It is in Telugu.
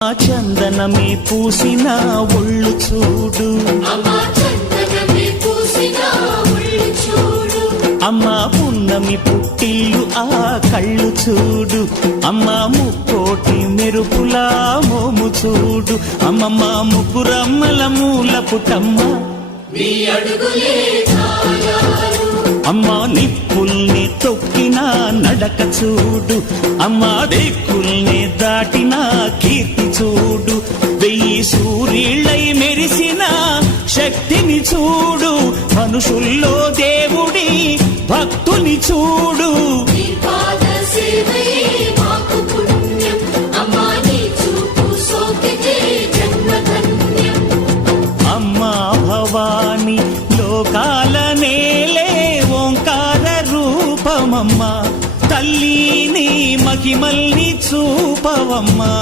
చందనమే పూసిన ఒళ్ళు చూడు, అమ్మ పున్నమి పుట్టిల్లు ఆ కళ్ళు చూడు, అమ్మ ముక్కోటి మెరుపులా మోము చూడు, అమ్మమ్మ ముగ్గురమ్మల మూల పుట్టమ్మ అమ్మ నిప్పుల్ని తొక్కిన నడక చూడు, అమ్మ దిక్కుల్ని దాటిన కీర్తి చూడు, 1000 సూర్యుళ్ళై మెరిసిన శక్తిని చూడు, మనుషుల్లో దేవుడి భక్తుని చూడు. అమ్మా భవాని లోకాల నేలే ఓంకార రూపమమ్మా, తల్లిని మహిమల్ని చూపవమ్మా.